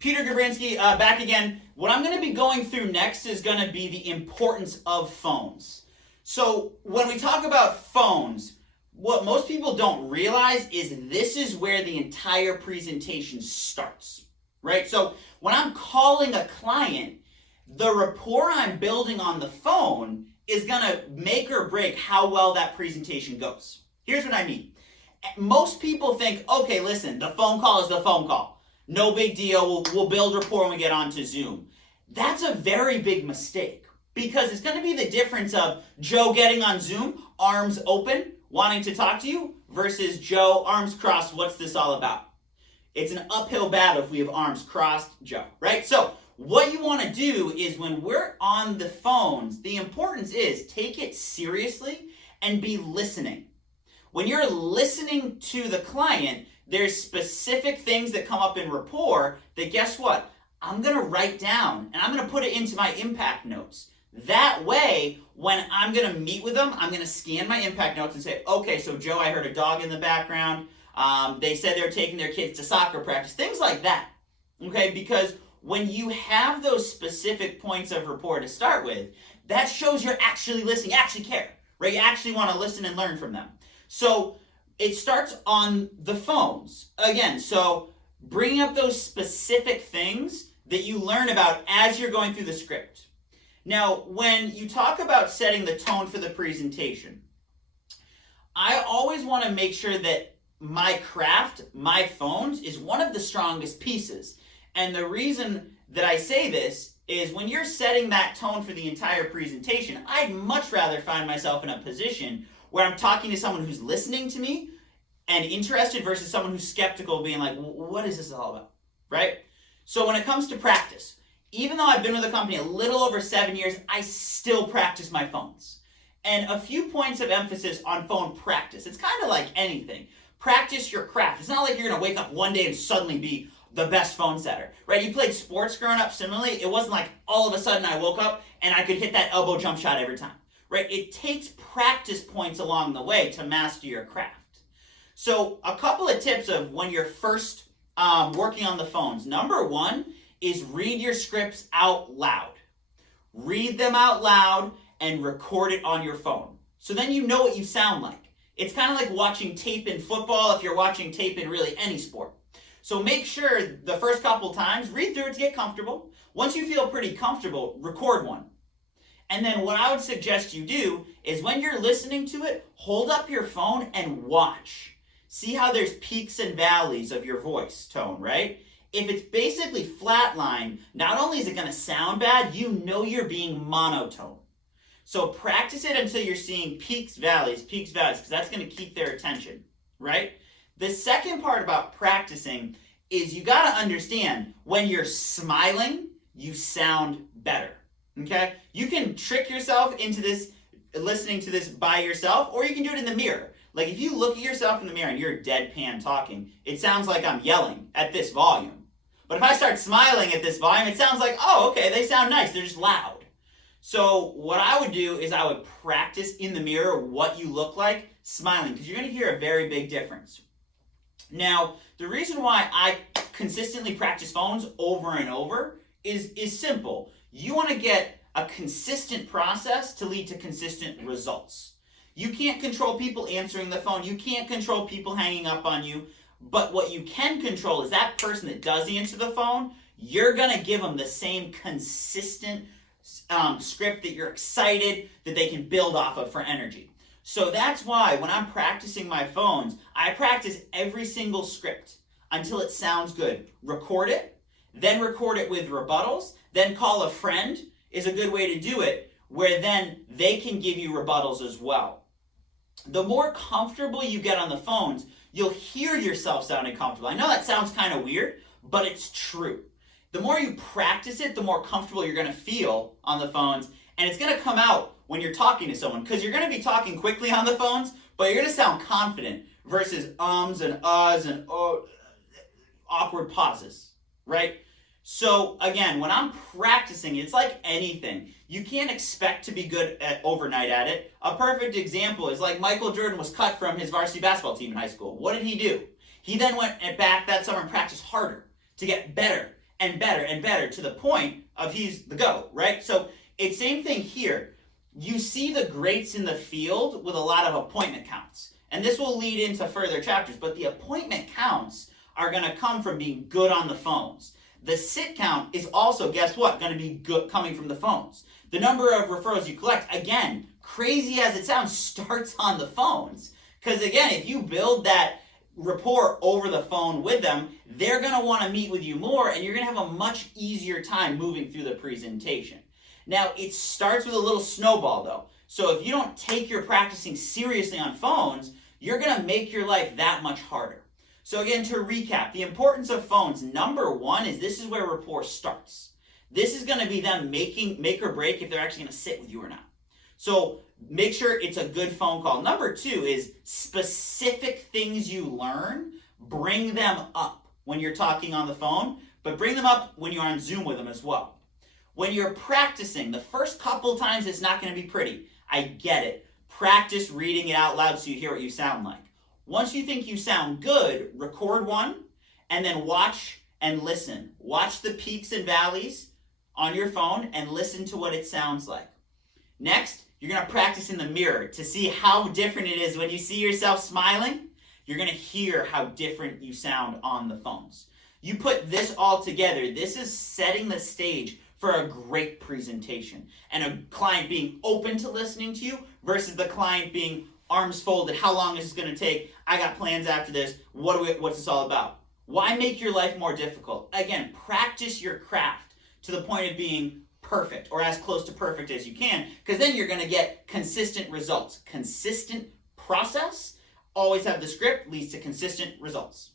Peter Gabrinsky, back again. What I'm going to be going through next is going to be the importance of phones. So when we talk about phones, what most people don't realize is this is where the entire presentation starts, right? So when I'm calling a client, the rapport I'm building on the phone is going to make or break how well that presentation goes. Here's what I mean. Most people think, okay, listen, the phone call is the phone call. No big deal, we'll build rapport when we get onto Zoom. That's a very big mistake because it's going to be the difference of Joe getting on Zoom, arms open, wanting to talk to you, versus Joe, arms crossed, what's this all about? It's an uphill battle if we have arms crossed, Joe, right? So what you want to do is when we're on the phones, the importance is take it seriously and be listening. When you're listening to the client, there's specific things that come up in rapport that guess what? I'm going to write down and I'm going to put it into my impact notes. That way, when I'm going to meet with them, I'm going to scan my impact notes and say, okay, so Joe, I heard a dog in the background. They said they're taking their kids to soccer practice. Things like that. Okay, because when you have those specific points of rapport to start with, that shows you're actually listening, you actually care, right? You actually want to listen and learn from them. So it starts on the phones. Again, so bringing up those specific things that you learn about as you're going through the script. Now, when you talk about setting the tone for the presentation, I always want to make sure that my craft, my phones, is one of the strongest pieces. And the reason that I say this is when you're setting that tone for the entire presentation, I'd much rather find myself in a position where I'm talking to someone who's listening to me and interested versus someone who's skeptical being like, what is this all about, right? So when it comes to practice, even though I've been with the company a little over 7 years, I still practice my phones. And a few points of emphasis on phone practice. It's kind of like anything. Practice your craft. It's not like you're going to wake up one day and suddenly be the best phone setter, right? You played sports growing up similarly. It wasn't like all of a sudden I woke up and I could hit that elbow jump shot every time, right? It takes practice points along the way to master your craft. So a couple of tips of when you're first working on the phones. Number one is read your scripts out loud. Read them out loud and record it on your phone. So then you know what you sound like. It's kind of like watching tape in football if you're watching tape in really any sport. So make sure the first couple times, read through it to get comfortable. Once you feel pretty comfortable, record one. And then what I would suggest you do is when you're listening to it, hold up your phone and watch. See how there's peaks and valleys of your voice tone, right? If it's basically flatline, not only is it going to sound bad, you know you're being monotone. So practice it until you're seeing peaks, valleys, because that's going to keep their attention, right? The second part about practicing is you got to understand when you're smiling, you sound better, okay? You can trick yourself into this, listening to this by yourself, or you can do it in the mirror. Like if you look at yourself in the mirror and you're deadpan talking, it sounds like I'm yelling at this volume. But if I start smiling at this volume, it sounds like, oh, okay, they sound nice, they're just loud. So what I would do is I would practice in the mirror what you look like smiling, because you're going to hear a very big difference. Now, the reason why I consistently practice phones over and over is simple. You want to get a consistent process to lead to consistent results. You can't control people answering the phone. You can't control people hanging up on you. But what you can control is that person that does answer the phone, you're going to give them the same consistent script that you're excited that they can build off of for energy. So that's why when I'm practicing my phones, I practice every single script until it sounds good. Record it, then record it with rebuttals, then call a friend is a good way to do it, where then they can give you rebuttals as well. The more comfortable you get on the phones, you'll hear yourself sounding comfortable. I know that sounds kind of weird, but it's true. The more you practice it, the more comfortable you're going to feel on the phones, and it's going to come out when you're talking to someone, because you're going to be talking quickly on the phones, but you're going to sound confident versus ums and uhs and awkward pauses, right? So again, when I'm practicing, it's like anything. You can't expect to be good overnight at it. A perfect example is like Michael Jordan was cut from his varsity basketball team in high school. What did he do? He then went back that summer and practiced harder to get better. and better to the point of he's the GOAT, right? So it's same thing here. You see the greats in the field with a lot of appointment counts. And this will lead into further chapters, but the appointment counts are going to come from being good on the phones. The sit count is also, guess what, going to be good coming from the phones. The number of referrals you collect, again, crazy as it sounds, starts on the phones. Because again, if you build that rapport over the phone with them, they're going to want to meet with you more, and you're going to have a much easier time moving through the presentation. Now, it starts with a little snowball though. So if you don't take your practicing seriously on phones, you're going to make your life that much harder. So again, to recap, the importance of phones, number one is this is where rapport starts. This is going to be them make or break if they're actually going to sit with you or not. So make sure it's a good phone call. Number two is specific things you learn, bring them up when you're talking on the phone, but bring them up when you're on Zoom with them as well. When you're practicing, the first couple times it's not going to be pretty. I get it. Practice reading it out loud so you hear what you sound like. Once you think you sound good, record one and then watch and listen. Watch the peaks and valleys on your phone and listen to what it sounds like. Next, you're going to practice in the mirror to see how different it is when you see yourself smiling. You're going to hear how different you sound on the phones. You put this all together, this is setting the stage for a great presentation and a client being open to listening to you versus the client being arms folded. How long is this going to take? I got plans after this. What's this all about? Why make your life more difficult? Again, practice your craft to the point of being perfect or as close to perfect as you can, because then you're going to get consistent results. Consistent process, always have the script, leads to consistent results.